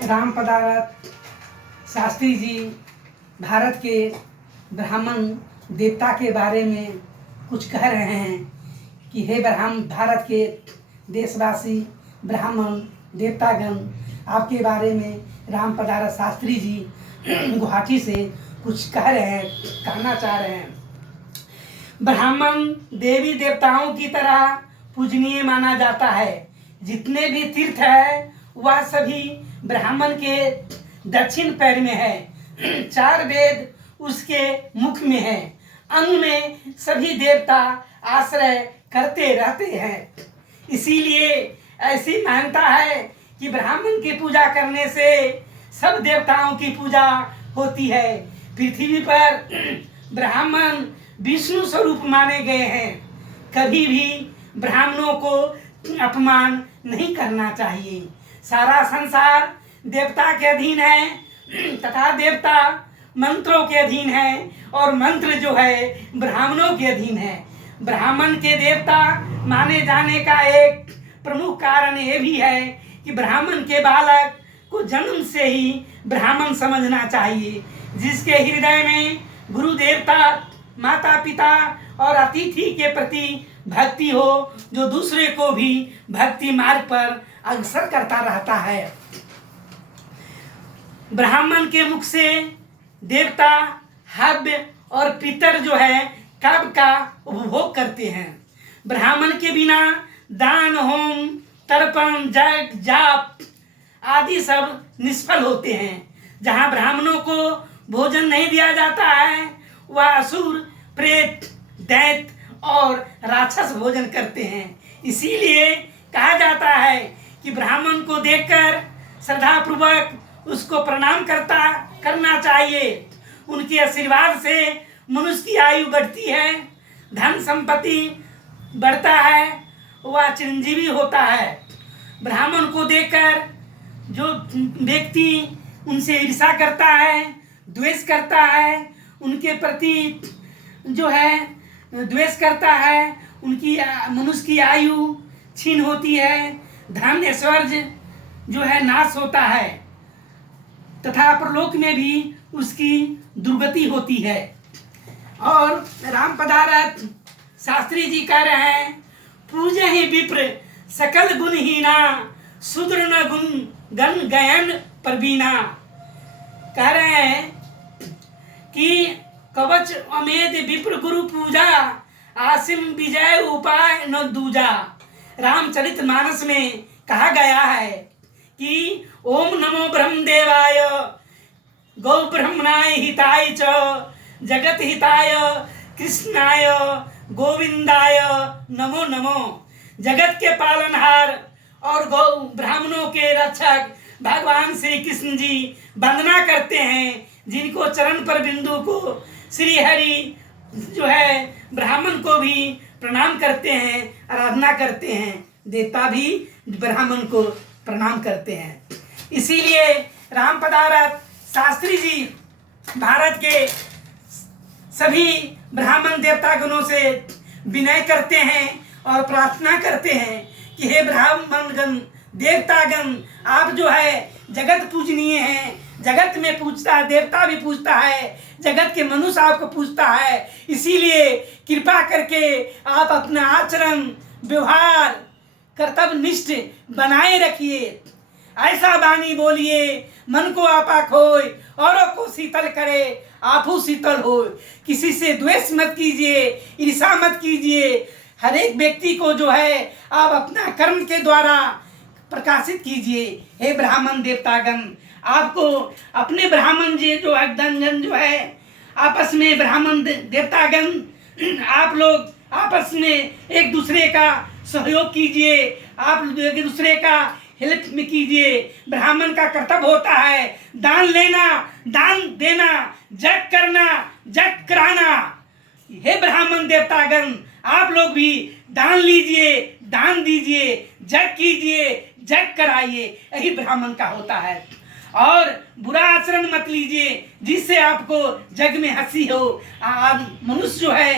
राम पदारथ शास्त्री जी भारत के ब्राह्मण देवता के बारे में कुछ कह रहे हैं कि हे भारत के देशवासी ब्राह्मण देवतागण, आपके बारे में राम पदारथ शास्त्री जी गुवाहाटी से कुछ कह रहे हैं, कहना चाह रहे हैं। ब्राह्मण देवी देवताओं की तरह पूजनीय माना जाता है। जितने भी तीर्थ है वह सभी ब्राह्मण के दक्षिण पैर में है। 4 वेद उसके मुख में है। अंग में सभी देवता आश्रय करते रहते हैं। इसीलिए ऐसी मान्यता है कि ब्राह्मण की पूजा करने से सब देवताओं की पूजा होती है। पृथ्वी पर ब्राह्मण विष्णु स्वरूप माने गए हैं। कभी भी ब्राह्मणों को अपमान नहीं करना चाहिए। सारा संसार देवता के अधीन है तथा देवता मंत्रों के अधीन है और मंत्र जो है ब्राह्मणों के अधीन है। ब्राह्मण के देवता माने जाने का एक प्रमुख कारण ये भी है कि ब्राह्मण के बालक को जन्म से ही ब्राह्मण समझना चाहिए, जिसके हृदय में गुरु देवता माता पिता और अतिथि के प्रति भक्ति हो, जो दूसरे को भी भक्ति मार्ग पर अग्रसर करता रहता है। ब्राह्मण के मुख से देवता हव्य और पितर जो है कब का उपभोग करते हैं। ब्राह्मण के बिना दान होम तर्पण यज्ञ जाप आदि सब निष्फल होते हैं। जहाँ ब्राह्मणों को भोजन नहीं दिया जाता है वह असुर प्रेत दैत्य और राक्षस भोजन करते हैं। इसीलिए कहा जाता है कि ब्राह्मण को देखकर श्रद्धापूर्वक उसको प्रणाम करना चाहिए। उनके आशीर्वाद से मनुष्य की आयु बढ़ती है, धन संपत्ति बढ़ता है, वह चिरंजीवी होता है। ब्राह्मण को देखकर जो व्यक्ति उनसे ईर्ष्या करता है, द्वेष करता है, उनके प्रति जो है द्वेष करता है, उनकी मनुष्य की आयु छीन होती है, धन ऐश्वर्य जो है नाश होता है तथा परलोक में भी उसकी दुर्गति होती है। और राम पदारथ शास्त्री जी कह रहे हैं, पूजे ही विप्र सकल गुणहीना शूद्र न गुण गण गयन प्रवीणा। कह रहे हैं कि कवच अमेध विप्र गुरु पूजा आसिम विजय उपाय न दूजा। रामचरितमानस में कहा गया है कि ओम नमो ब्रह्मदेवाय गौ ब्रह्मणाय हिताय च जगत हिताय कृष्णाय गोविंदाय नमो नमो। जगत के पालनहार और गौ ब्राह्मणों के रक्षक भगवान श्री कृष्ण जी वंदना करते हैं, जिनको चरण पर बिंदु को श्री हरि जो है ब्राह्मण को भी प्रणाम करते हैं, आराधना करते हैं। देवता भी ब्राह्मण को प्रणाम करते हैं। इसीलिए राम पदारथ शास्त्री जी भारत के सभी ब्राह्मण देवतागणों से विनय करते हैं और प्रार्थना करते हैं कि हे ब्राह्मणगण देवतागण, आप जो है जगत पूजनीय हैं। जगत में पूजता है, देवता भी पूजता है, जगत के मनुष्य आपको पूजता है। इसीलिए कृपा करके आप अपना आचरण व्यवहार कर्तव्यनिष्ठ बनाए रखिए। ऐसा वाणी बोलिए मन को आपा खोए औरों को शीतल करे आपू शीतल हो। किसी से द्वेष मत कीजिए, ईर्ष्या मत कीजिए। हर एक व्यक्ति को जो है आप अपना कर्म के द्वारा प्रकाशित कीजिए। हे ब्राह्मण देवतागण, आपको अपने ब्राह्मण जी जो अग्रजन जो है आपस में ब्राह्मण देवतागण आप लोग आपस में एक दूसरे का सहयोग कीजिए, आप एक दूसरे का हेल्प में कीजिए। ब्राह्मण का कर्तव्य होता है दान लेना, दान देना, जग करना, जग कराना। हे ब्राह्मण देवतागण, आप लोग भी दान लीजिए, दान दीजिए, जग कीजिए, जग कराइए। यही ब्राह्मण का होता है। और बुरा आचरण मत लीजिए जिससे आपको जग में हंसी हो, मनुष्य जो है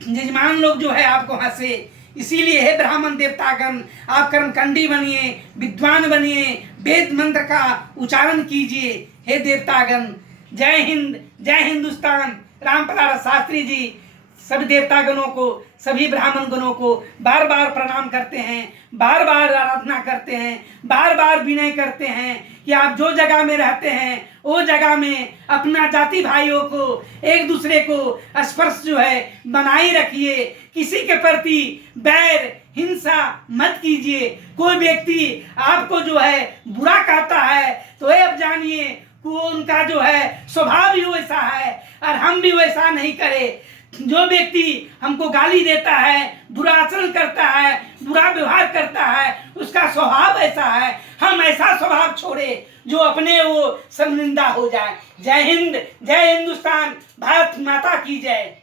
यजमान लोग जो है आपको हंसे। इसीलिए हे ब्राह्मण देवतागण, आप कर्मकांडी बनिए, विद्वान बनिए, वेद मंत्र का उच्चारण कीजिए। हे देवतागण, जय हिंद, जय हिंदुस्तान। रामप्रसाद शास्त्री जी सभी देवतागणों को, सभी ब्राह्मण गणों को बार बार प्रणाम करते हैं, बार बार आराधना करते हैं, बार बार विनय करते हैं कि आप जो जगह में रहते हैं वो जगह में अपना जाति भाइयों को, एक दूसरे को स्पर्श जो है बनाए रखिए। किसी के प्रति बैर हिंसा मत कीजिए। कोई व्यक्ति आपको जो है बुरा कहता है तो ये अब जानिए कि वो उनका जो है स्वभाव ही वैसा है, और हम भी वैसा नहीं करें। जो व्यक्ति हमको गाली देता है, बुरा आचरण करता है, बुरा व्यवहार करता है, उसका स्वभाव ऐसा है, हम ऐसा स्वभाव छोड़े जो अपने वो शर्मिंदा हो जाए। जय हिंद, जय हिंदुस्तान, भारत माता की जय।